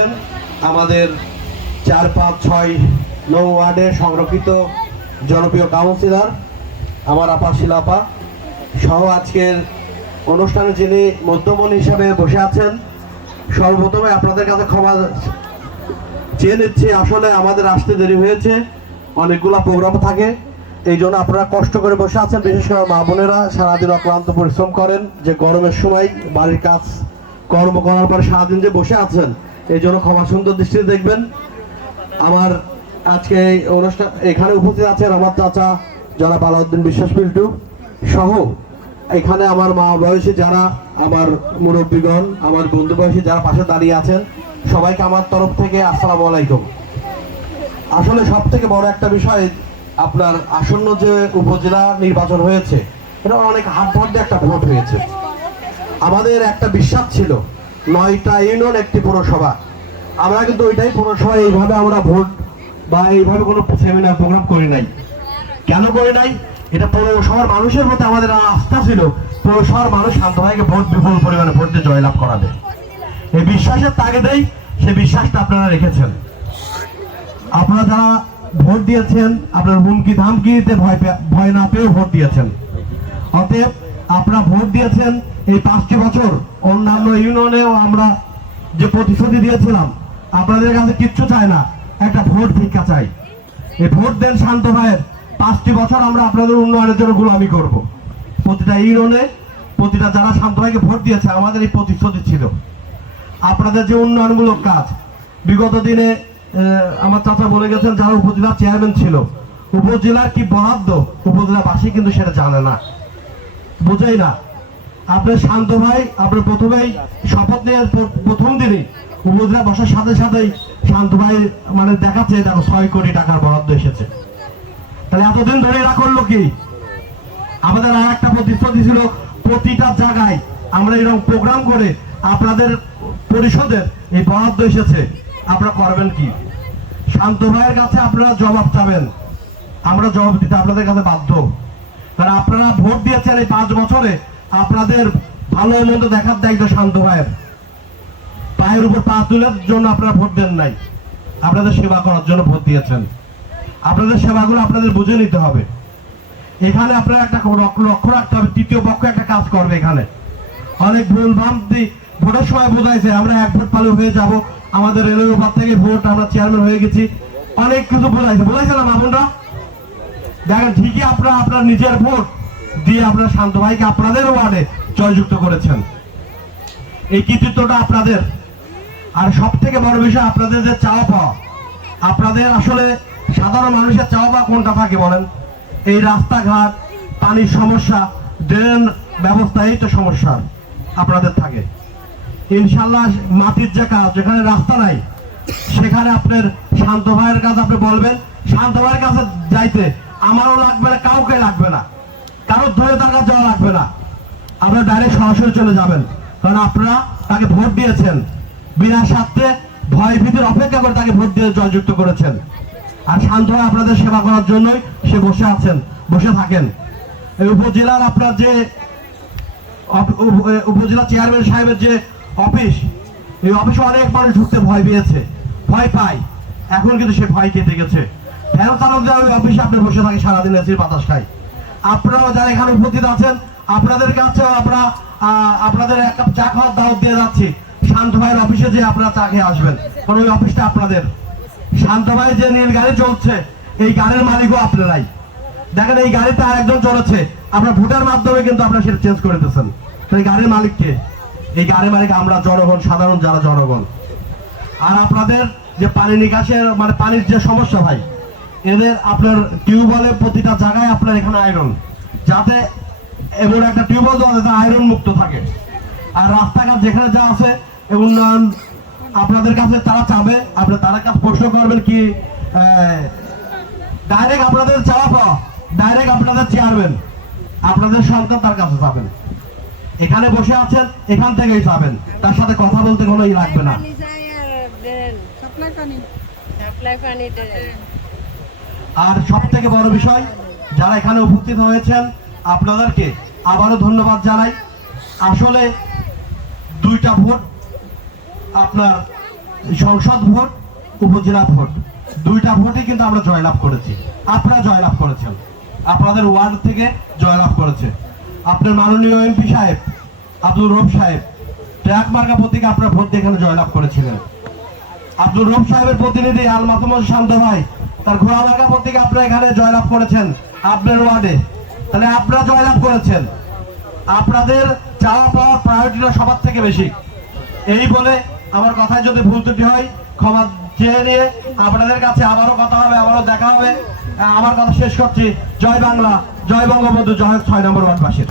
আছেন আমাদের চার পাঁচ ছয় নৌ ওয়ার্ডের সংরক্ষিত জনপ্রিয় কাউন্সিলর, আমার আপা শিলাপা সহ আজকের অনুষ্ঠানে যিনি মধ্যমণি হিসাবে বসে আছেন, সর্বপ্রথমে আপনাদের কাছে ক্ষমা চেয়ে নিচ্ছি, আসলে আমাদের আসতে দেরি হয়েছে, অনেকগুলো প্রোগ্রাম থাকে, এই জন্য আপনারা কষ্ট করে বসে আছেন, বিশেষ করে মা বোনেরা সারাদিন অক্লান্ত পরিশ্রম করেন, যে গরমের সময় বাড়ির কাজ কর্ম করার পরে সারাদিন যে বসে আছেন এই জন্য ক্ষমা সুন্দর দৃষ্টিতে দেখবেন। আমার আজকে এই অনুষ্ঠান, এখানে উপস্থিত আছেন আমার চাচা জনাব আলাউদ্দিন বিশ্বাস পিল্টু সহ এখানে আমার মা বয়সী যারা, আমার মুরব্বীগণ, আমার বন্ধু বয়সী যারা পাশে দাঁড়িয়ে আছেন, সবাইকে আমার তরফ থেকে আসসালামু আলাইকুম। আসলে সব থেকে বড় একটা বিষয়, আপনার আসন্ন যে উপজেলা নির্বাচন হয়েছে, এটা অনেক হাড্ডাহাড্ডি একটা ভোট হয়েছে। আমাদের একটা বিশ্বাস ছিল নয়টা ইউনিয়ন একটি পৌরসভা। আমরা কিন্তু ওইটাই পৌরসভায় এইভাবে আমরা ভোট বা এইভাবে কোনো সেমিনার প্রোগ্রাম করি নাই। কেন করি নাই? এটা পৌরসভার মানুষের মধ্যে আমাদের আস্থা ছিল, পৌরসভার মানুষ শান্তভাইকে ভোট বিপুল পরিমাণে ভোট দিয়ে জয়লাভ করাবে। এই বিশ্বাসের তাগিদেই সে বিশ্বাসটা আপনারা রেখেছেন। আপনারা যারা ভোট দিয়েছেন, আপনার হুমকি ধামকিতে ভয় ভয় না পেয়েও ভোট দিয়েছেন। অতএব আপনারা ভোট দিয়েছেন এই পাঁচটি বছর। অন্যান্য ইউনিয়নেও আমরা যে প্রতিশ্রুতি দিয়েছিলাম, আপনাদের কাছে কিচ্ছু চাই না, একটা ভোট ভিক্ষা চাই। এই ভোট দেন শান্ত ভাইয়ের, পাঁচটি বছর আমরা আপনাদের উন্নয়নের জন্য গুলামি করব। প্রতিটা ইউনিয়নে, প্রতিটা যারা শান্ত ভাইকে ভোট দিয়েছে, আমাদের এই প্রতিশ্রুতি ছিল। আপনাদের যে উন্নয়নমূলক কাজ, বিগত দিনে আমার চাচা বলে গেছেন, যারা উপজেলার চেয়ারম্যান ছিল, উপজেলার কি বরাদ্দ, উপজেলাবাসী কিন্তু সেটা জানে না। বোঝাই না। আপনার শান্ত ভাই, আপনার প্রথমেই শপথ নেওয়ার প্রথম দিনই উপজেলা বসার সাথে সাথেই শান্ত ভাই মানে দেখাচ্ছে দেখো ছয় কোটি টাকার বরাদ্দ এসেছে। তাহলে এতদিন ধরে এরা করল কি? আমাদের আর একটা প্রতিশ্রুতি ছিল, প্রতিটা জায়গায় আমরা এরকম প্রোগ্রাম করে আপনাদের পরিষদের এই বরাদ্দ এসেছে, আপনারা করবেন কি? শান্ত ভাইয়ের কাছে আপনারা জবাব চাবেন। আমরা জবাব দিতে আপনাদের কাছে বাধ্য। কারণ আপনারা ভোট দিয়েছেন এই পাঁচ বছরে, আপনাদের ভালো মন্দ দেখার দায়িত্ব শান্ত ভাইয়ের। পায়ের উপর পা তোলার জন্য আপনারা ভোট দেন নাই। আপনাদের সেবা করার জন্য ভোট দিয়েছেন। আপনাদের সেবাগুলো আপনাদের বুঝে নিতে হবে। এখানে আপনারা একটা লক্ষ্য রাখতে হবে, তৃতীয় পক্ষ একটা কাজ করবে এখানে। অনেক ভুল দি- ভোটের সময় বোঝাইছে, আমরা এক ভোট পালে হয়ে যাব, আমাদের উপর থেকে ভোট আমরা চেয়ারম্যান হয়ে গেছি। অনেক কিছু বোঝাইছে। বোঝাইছিলাম আপনারা দেখেন ঠিকই আপনারা আপনার নিজের ভোট দিয়ে আপনারা শান্ত ভাইকে আপনাদের ওয়ার্ডে জয়যুক্ত করেছেন। এই কৃতিত্বটা আপনাদের। আর সব থেকে বড় বিষয়, আপনাদের যে চাওয়া পাওয়া, আপনাদের আসলে সাধারণ মানুষের চাওয়া পাওয়া কোনটা থাকে বলেন? এই রাস্তাঘাট, পানির সমস্যা, ড্রেন ব্যবস্থা, এই তো সমস্যা আপনাদের থাকে। ইনশাল্লাহ মাটির যে কাজ, যেখানে রাস্তা নাই, সেখানে আপনার শান্ত ভাইয়ের কাছে আপনি বলবেন। শান্ত ভাইয়ের কাছে যাইতে আমারও লাগবে না, কাউকে লাগবে না। কারোর ধরে কাছে যাওয়া লাগবে না। আপনারা ডাইরেক্ট সরাসরি চলে যাবেন। কারণ আপনারা তাকে ভোট দিয়েছেন। বিনা স্বার্থে ভয় ভীতির অপেক্ষা করে তাকে ভোট দিয়ে জয়যুক্ত করেছেন। আর শান্ত হয়ে আপনাদের সেবা করার জন্যই সে বসে আছেন, বসে থাকেন। এই উপজেলার আপনার যে উপজেলা চেয়ারম্যান সাহেবের যে অফিস এই অফিসে অনেক মানুষ ঢুকতে ভয় পেয়েছে, ভয় পায়। এখন কিন্তু সে ভয় কেটে গেছে। ফ্যান চালক যারা ওই অফিসে আপনি বসে থাকে সারাদিন এসির বাতাস খায় আপনারাও যারা এখানে উপস্থিত আছেন। আপনাদের কাছেও আমরা আপনাদের এক কাপ চা খাওয়ার দাওয়াত দিয়ে যাচ্ছি। শান্ত ভাইয়ের অফিসে যে আপনারা চা খেয়ে আসবেন। কারণ ওই অফিসটা আপনাদের। শান্ত ভাই যে নীল গাড়ি চলছে, এই গাড়ির মালিকও আপনারাই। দেখেন, এই গাড়িতে আর একজন চলেছে আপনার ভোটের মাধ্যমে কিন্তু আপনারা সেটা চেঞ্জ করে দিচ্ছেন এই গাড়ির মালিককে এই গাড়ির মালিক আমরা জনগণ, সাধারণ যারা জনগণ। আর আপনাদের যে পানি নিকাশের মানে পানির যে সমস্যা ভাই এদের আপনার টিউবওয়েলের প্রতিটা জায়গায় আপনার এখানে আয়রন যাতে এমন একটা টিউবওয়েল দেওয়া যাতে আয়রন মুক্ত থাকে। আর রাস্তাঘাট যেখানে যা আছে উন্নয়ন আপনাদের কাছে তারা চাবে। আপনি তারা কাছে প্রশ্ন করবেন কি ডাইরেক্ট আপনাদের চাওয়া পাওয়া ডাইরেক্ট আপনাদের চেয়ারম্যান আপনাদের সন্তান তার কাছে যাবেন এখানে বসে আছেন এখান থেকেই যাবেন তার সাথে কথা বলতে কোনো ই লাগবে না। আর সব থেকে বড় বিষয়, যারা এখানে উপস্থিত হয়েছেন, আপনাদেরকে আবারও ধন্যবাদ জানাই। আসলে দুইটা ভোট, আপনার সংসদ ভোট, উপজেলা ভোট। দুইটা ভোটে কিন্তু আমরা জয়লাভ করেছি। আপনারা জয়লাভ করেছেন। আপনাদের ওয়ার্ড থেকে জয়লাভ করেছে আপনার মাননীয় এমপি সাহেব আব্দুল রব সাহেব ট্র্যাক মার্কা প্রতীকে আপনার ভোট দিয়ে এখানে জয়লাভ করেছিলেন। আব্দুল রব সাহেবের প্রতিনিধি আল শান্ত ভাই তার ঘোড়া মার্কা প্রতীকে আপনারা এখানে জয়লাভ করেছেন, আপনার ওয়ার্ডে। তাহলে আপনারা জয়লাভ করেছেন। আপনাদের চাওয়া পাওয়ার প্রায়োরিটিটা সবার থেকে বেশি। এই বলে আমার কথায় যদি ভুল ত্রুটি হয়, ক্ষমা চেয়ে নিয়ে আপনাদের কাছে আবারও কথা হবে, আবারও দেখা হবে। আমার কথা শেষ করছি। জয় বাংলা, জয় বঙ্গবন্ধু, জয় ছয় নম্বর ওয়ার্ডবাসীর।